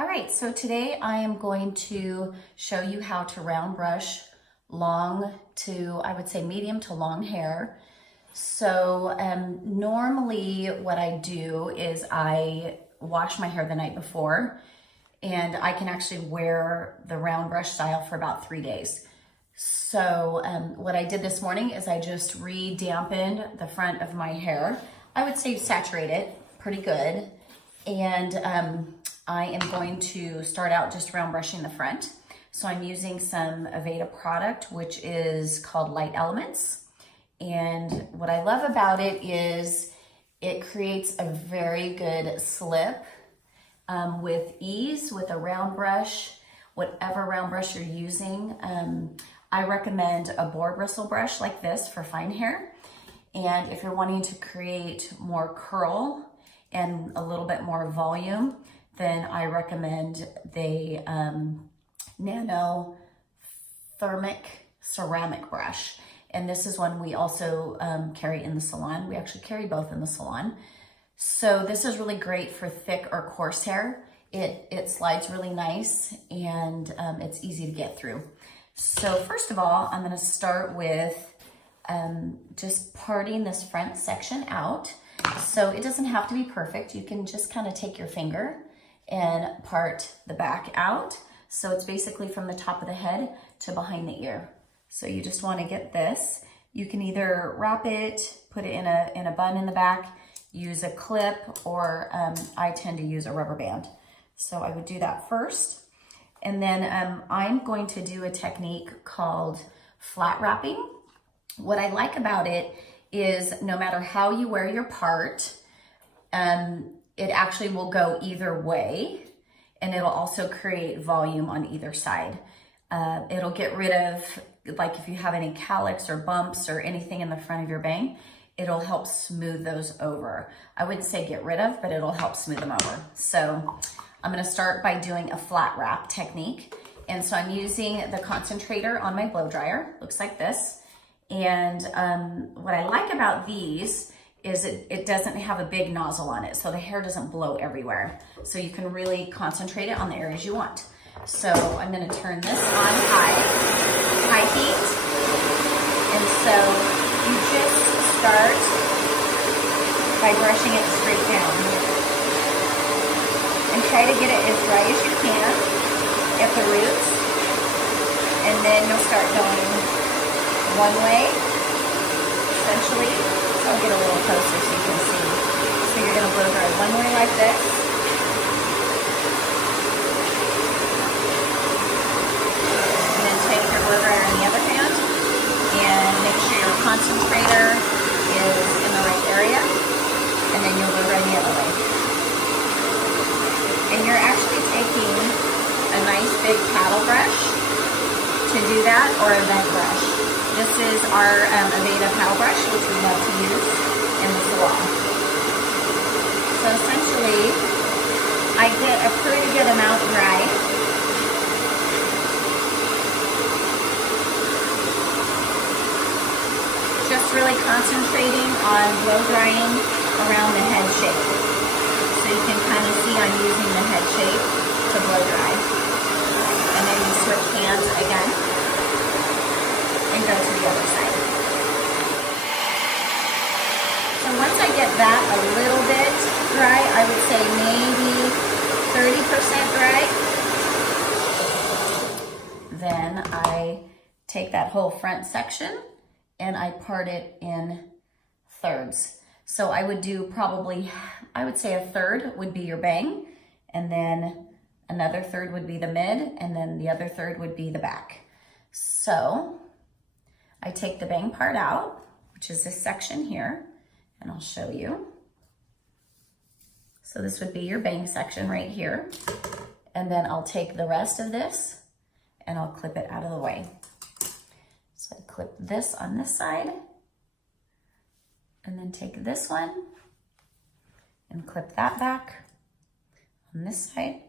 All right, so today I am going to show you how to round brush long to, I would say medium to long hair. So normally what I do is I wash my hair the night before, and I can actually wear the round brush style for about 3 days. So what I did this morning is I just re-dampened the front of my hair. I would say saturate it pretty good. And I am going to start out just round brushing the front. So I'm using some Aveda product, which is called Light Elements. And what I love about it is it creates a very good slip with ease with a round brush, whatever round brush you're using. I recommend a boar bristle brush like this for fine hair. And if you're wanting to create more curl and a little bit more volume, then I recommend the Nano Thermic Ceramic Brush. And this is one we also carry in the salon. We actually carry both in the salon. So this is really great for thick or coarse hair. It slides really nice, and it's easy to get through. So first of all, I'm gonna start with just parting this front section out. So it doesn't have to be perfect. You can just kind of take your finger and part the back out. So it's basically from the top of the head to behind the ear. So you just want to get this. You can either wrap it, put it in a bun in the back, use a clip, or I tend to use a rubber band. So I would do that first. And then I'm going to do a technique called flat wrapping. What I like about it is no matter how you wear your part, it actually will go either way, and it'll also create volume on either side. It'll get rid of, like if you have any cowlicks or bumps or anything in the front of your bang, it'll help smooth those over. I wouldn't say get rid of, but it'll help smooth them over. So I'm gonna start by doing a flat wrap technique. And so I'm using the concentrator on my blow dryer, looks like this. And what I like about these is it doesn't have a big nozzle on it, so the hair doesn't blow everywhere. So you can really concentrate it on the areas you want. So I'm gonna turn this on high heat. And so you just start by brushing it straight down. And try to get it as dry as you can at the roots. And then you'll start going one way, essentially. I'll get a little closer so you can see. So you're gonna blow dry one way like this. And then take your blow dryer in the other hand and make sure your concentrator is in the right area. And then you'll blow dry the other way. And you're actually taking a nice big paddle brush to do that, or a vent brush. This is our Aveda paddle brush, which we love to use in the salon. So essentially, I get a pretty good amount dry. Just really concentrating on blow drying around the head shape. So you can kind of see I'm using the head shape to blow dry. And then you switch hands again and go to the other side. So once I get that a little bit dry, I would say maybe 30% dry, then I take that whole front section and I part it in thirds. So I would do probably, I would say a third would be your bang, and then another third would be the mid, and then the other third would be the back. So I take the bang part out, which is this section here, and I'll show you. So this would be your bang section right here. And then I'll take the rest of this and I'll clip it out of the way. So I clip this on this side, and then take this one and clip that back on this side.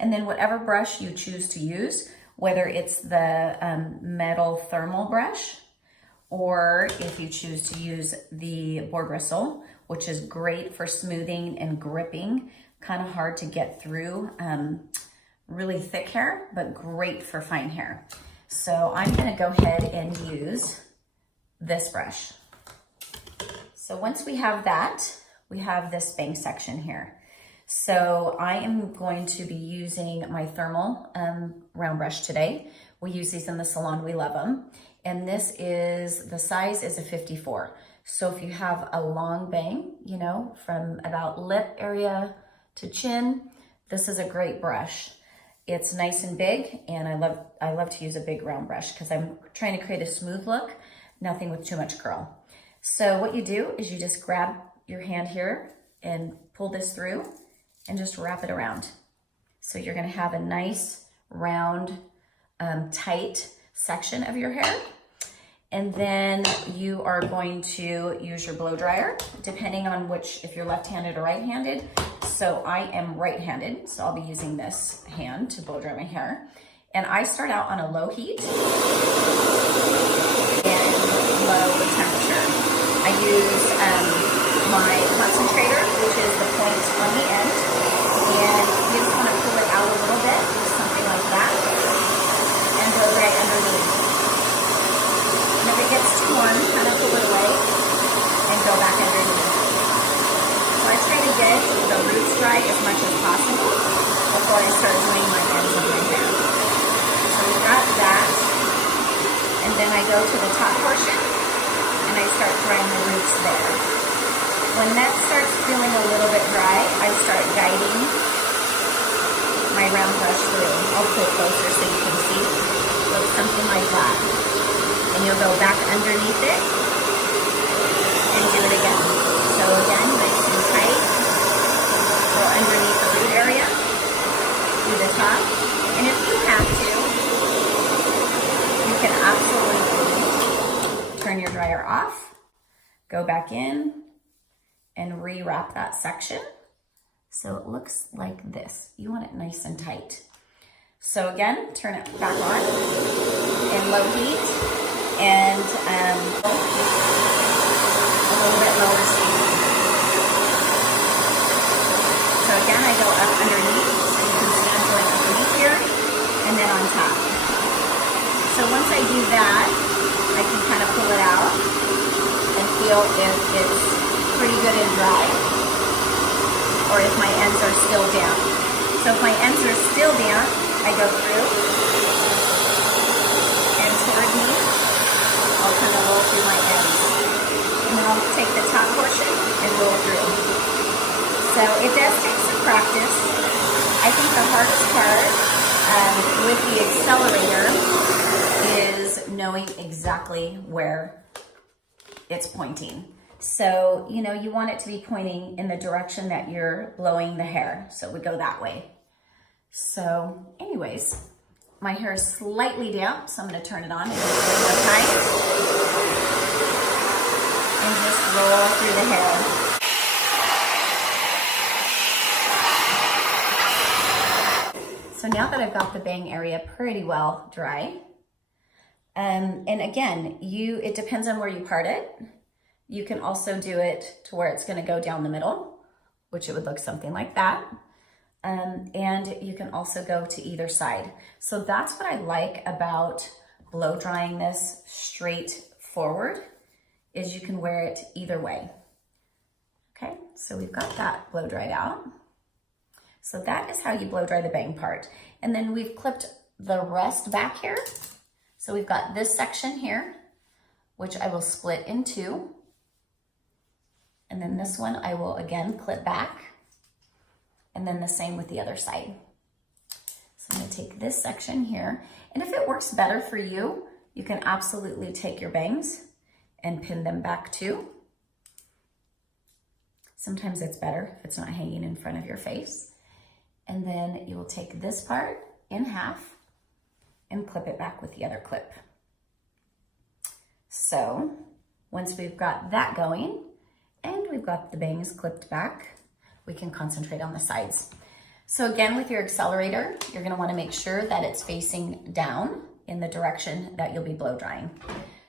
And then whatever brush you choose to use, whether it's the metal thermal brush, or if you choose to use the boar bristle, which is great for smoothing and gripping kind of hard to get through really thick hair, but great for fine hair. So I'm gonna go ahead and use this brush. So once we have that, we have this bang section here. So I am going to be using my thermal round brush today. We use these in the salon, we love them. And this is, the size is a 54. So if you have a long bang, you know, from about lip area to chin, this is a great brush. It's nice and big, and I love to use a big round brush because I'm trying to create a smooth look, nothing with too much curl. So what you do is you just grab your hand here and pull this through and just wrap it around. So you're gonna have a nice round, tight section of your hair. And then you are going to use your blow dryer, depending on if you're left-handed or right-handed. So I am right-handed, so I'll be using this hand to blow dry my hair. And I start out on a low heat and low temperature. I use my concentrator, which is the point on the end. And you just want to pull it out a little bit, something like that, and go right underneath. And if it gets too warm, kind of pull it away and go back underneath. So I try to get the roots dry as much as possible before I start doing my ends of my hair. So we've got that. And then I go to the top portion and I start drying the roots there. When that starts feeling a little bit dry, I start guiding my round brush through. I'll pull closer so you can see. Like something like that. And you'll go back underneath it and do it again. So again, nice and tight. Go underneath the root area, to the top. And if you have to, you can absolutely turn your dryer off, go back in, and rewrap that section. So it looks like this. You want it nice and tight. So again, turn it back on in low heat and a little bit lower speed. So again, I go up underneath, so you can see I'm going underneath here and then on top. So once I do that, I can kind of pull it out and feel if it's pretty good and dry, or if my ends are still damp. So if my ends are still damp, I go through, and toward me, I'll kind of roll through my ends. And then I'll take the top portion and roll through. So it does take some practice. I think the hardest part with the accelerator is knowing exactly where it's pointing. So, you know, you want it to be pointing in the direction that you're blowing the hair. So we go that way. So anyways, my hair is slightly damp, so I'm going to turn it on and just one more time. And just roll through the hair. So now that I've got the bang area pretty well dry, and again, it depends on where you part it. You can also do it to where it's going to go down the middle, which it would look something like that. And you can also go to either side. So that's what I like about blow drying this straight forward, is you can wear it either way. Okay, so we've got that blow dried out. So that is how you blow dry the bang part. And then we've clipped the rest back here. So we've got this section here, which I will split in two. And then this one I will again clip back. And then the same with the other side. So I'm gonna take this section here. And if it works better for you, you can absolutely take your bangs and pin them back too. Sometimes it's better if it's not hanging in front of your face. And then you will take this part in half and clip it back with the other clip. So once we've got that going and we've got the bangs clipped back, we can concentrate on the sides. So again, with your accelerator, you're gonna wanna make sure that it's facing down in the direction that you'll be blow drying.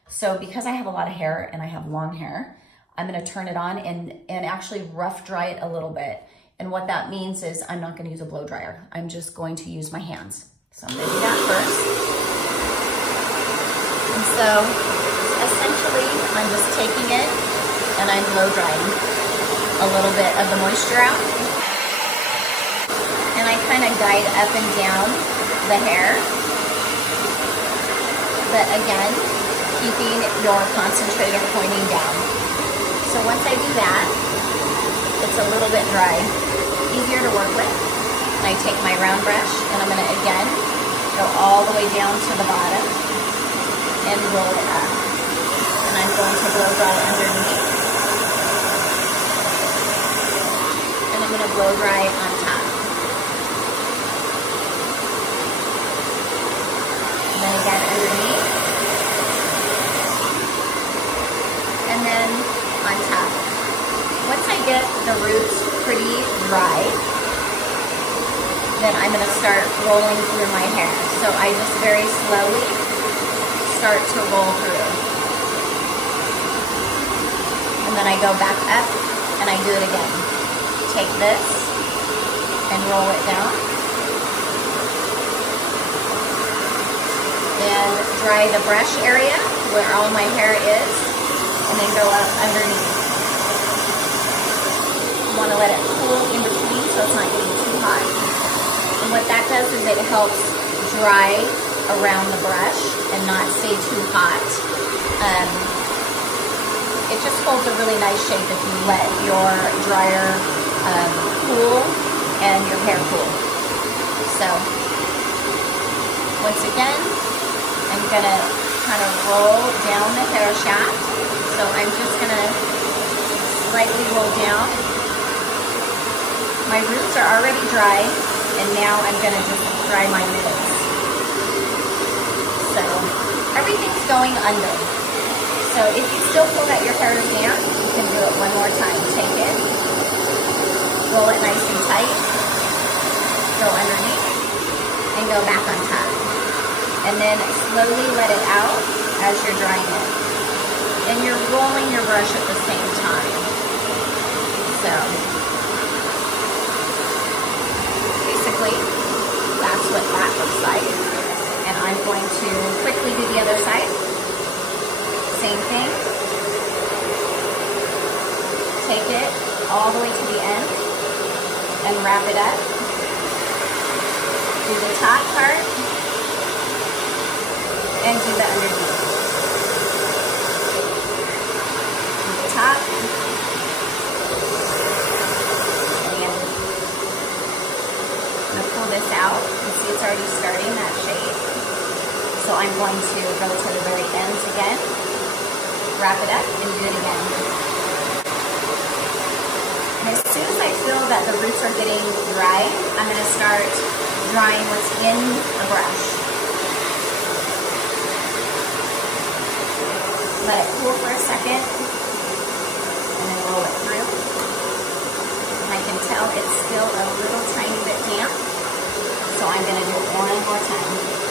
So because I have a lot of hair and I have long hair, I'm gonna turn it on and actually rough dry it a little bit. And what that means is I'm not gonna use a blow dryer. I'm just going to use my hands. So I'm gonna do that first. And so essentially I'm just taking it and I'm blow drying a little bit of the moisture out. And I kind of guide up and down the hair. But again, keeping your concentrator pointing down. So once I do that, it's a little bit dry, easier to work with. And I take my round brush and I'm gonna again go all the way down to the bottom and roll it up. And I'm going to blow dry underneath. And I'm gonna blow dry on top. And then again underneath. And then on top. Once I get the roots pretty dry, then I'm gonna start rolling through my hair. So I just very slowly start to roll through. And then I go back up and I do it again. Take this and roll it down. And dry the brush area where all my hair is, and then go up underneath. You want to let it cool in between so it's not getting too hot. And what that does is it helps dry around the brush and not stay too hot. It just holds a really nice shape if you let your dryer cool and your hair cool. So once again, I'm gonna kind of roll down the hair shaft. So I'm just gonna slightly roll down. My roots are already dry, and now I'm gonna just dry my roots. So everything's going under. So if you still feel that your hair is damp, you can do it one more time. Take it, roll it nice and tight, go underneath, and go back on top. And then slowly let it out as you're drying it. And you're rolling your brush at the same time. So basically, that's what that looks like. And I'm going to quickly do the other side. Same thing. Take it all the way to the end and wrap it up. Do the top part and do the underneath. Do the top and the underneath. I'm going to pull this out. You see it's already starting that shape. So I'm going to go to the very ends again, wrap it up, and do it again. And as soon as I feel that the roots are getting dry, I'm going to start drying what's in the brush. Let it cool for a second, and then roll it through. And I can tell it's still a little tiny bit damp, so I'm going to do it one more time.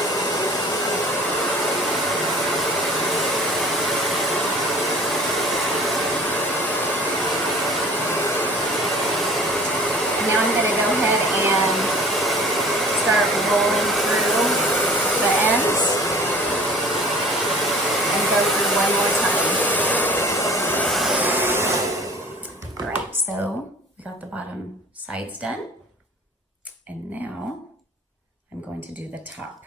Now I'm going to go ahead and start rolling through the ends and go through one more time. All right, so we got the bottom sides done. And now I'm going to do the top.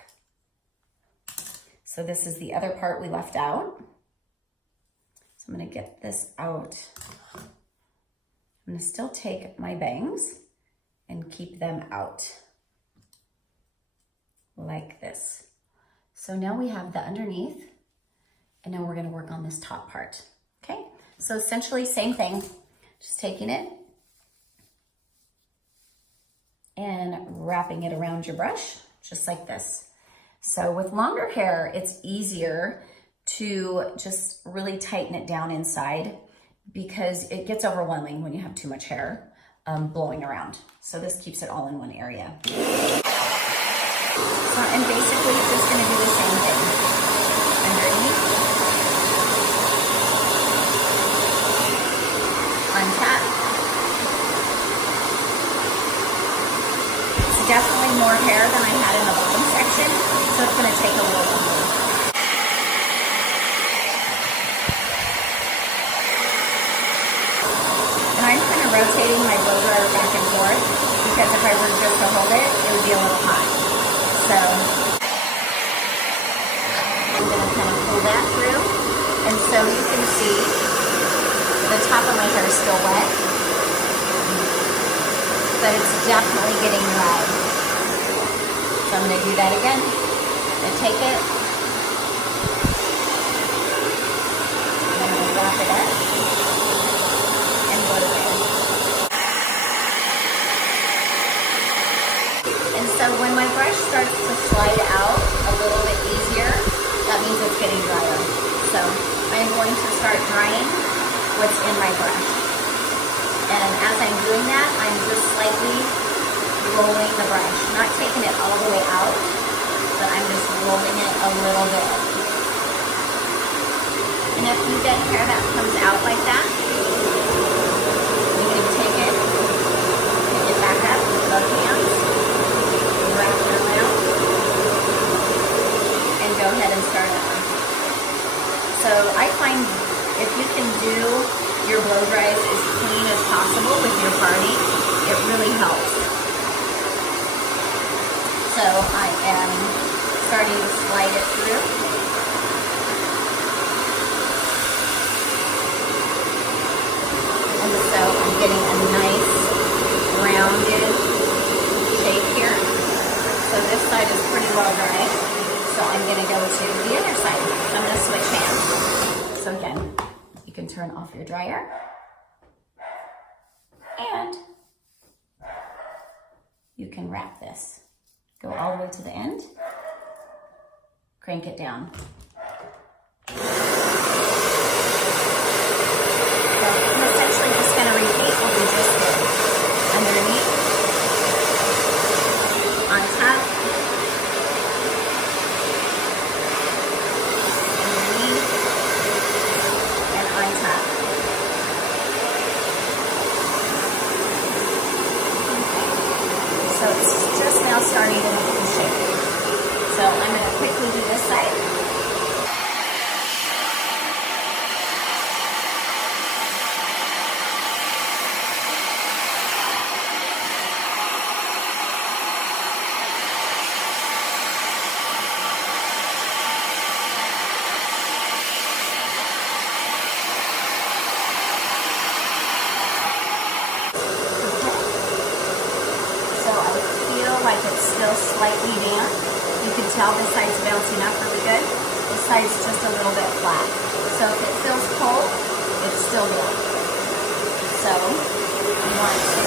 So this is the other part we left out. So I'm going to get this out. I'm going to still take my bangs and keep them out like this. So now we have the underneath, and now we're gonna work on this top part, okay? So essentially same thing, just taking it and wrapping it around your brush, just like this. So with longer hair, it's easier to just really tighten it down inside because it gets overwhelming when you have too much hair blowing around. So this keeps it all in one area. So, and basically just gonna do the same thing. Underneath, on top, more hair than I had in the bottom section, so it's gonna take a little longer. And I'm kind of rotating my blow dryer back and forth because if I were just to hold it, it would be a little hot. So I'm gonna kind of pull that through. And so you can see the top of my hair is still wet, but it's definitely getting dry. So I'm gonna do that again. I'm gonna take it, and I'm gonna wrap it up and go to bed. And so when my brush starts to slide out a little bit easier, that means it's getting drier. So I'm going to start drying what's in my brush. And as I'm doing that, I'm just slightly rolling the brush. Not taking it all the way out, but I'm just rolling it a little bit. And if you get hair that comes out like that, you can take it, pick it back up with both hands, wrap it around, and go ahead and start over. So I find if you can do your blow dries as clean as possible with your parting, it really helps. So I am starting to slide it through. And so I'm getting a nice rounded shape here. So this side is pretty well dry. So I'm gonna go to the other side. So I'm gonna switch hands. So again, you can turn off your dryer. And you can wrap this. Go all the way to the end. Crank it down. So I'm essentially just gonna repeat what we just did. Underneath, on top, underneath, and on top. So it's just now starting to make the shape. So I'm going to quickly do this side. Like it's still slightly damp. You can tell this side's bouncing up really good. This side's just a little bit flat. So if it feels cold, it's still damp. So you want to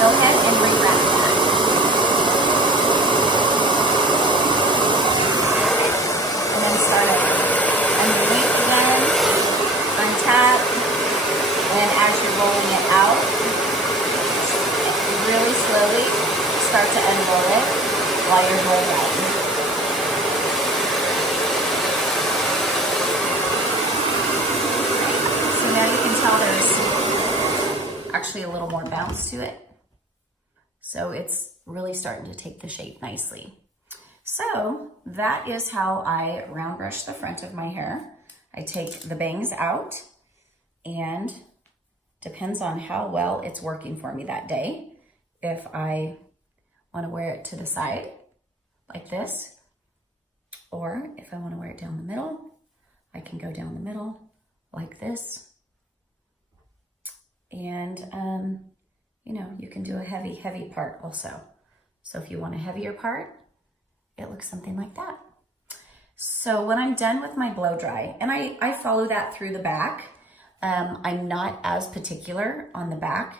go ahead and rewrap that. And then start over. Underneath again, on top, and as you're rolling it out, really slowly start to unroll it while you're blow drying. So now you can tell there's actually a little more bounce to it. So it's really starting to take the shape nicely. So that is how I round brush the front of my hair. I take the bangs out, and depends on how well it's working for me that day. If I want to wear it to the side like this, or if I want to wear it down the middle, I can go down the middle like this. And, you know, you can do a heavy part also. So if you want a heavier part, it looks something like that. So when I'm done with my blow dry, and I follow that through the back, I'm not as particular on the back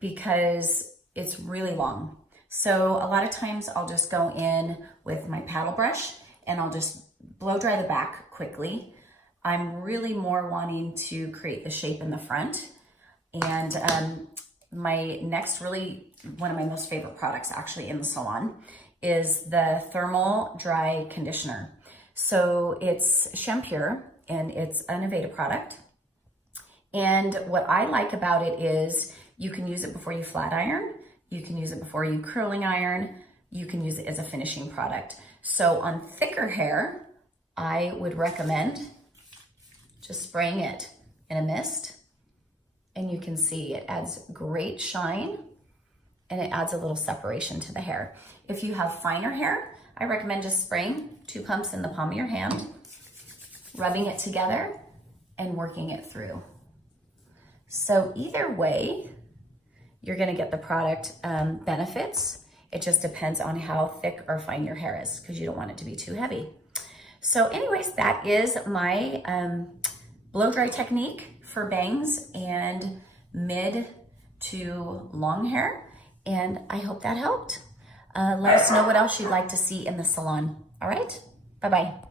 because it's really long. So a lot of times I'll just go in with my paddle brush and I'll just blow dry the back quickly. I'm really more wanting to create the shape in the front. And my next one of my most favorite products actually in the salon is the Thermal Dry Conditioner. So it's Shampure and it's an Aveda product. And what I like about it is you can use it before you flat iron. You can use it before you curling iron. You can use it as a finishing product. So on thicker hair, I would recommend just spraying it in a mist, and you can see it adds great shine and it adds a little separation to the hair. If you have finer hair, I recommend just spraying 2 pumps in the palm of your hand, rubbing it together and working it through. So either way, you're gonna get the product benefits. It just depends on how thick or fine your hair is, because you don't want it to be too heavy. So anyways, that is my blow dry technique for bangs and mid to long hair. And I hope that helped. Let us know what else you'd like to see in the salon. All right, bye-bye.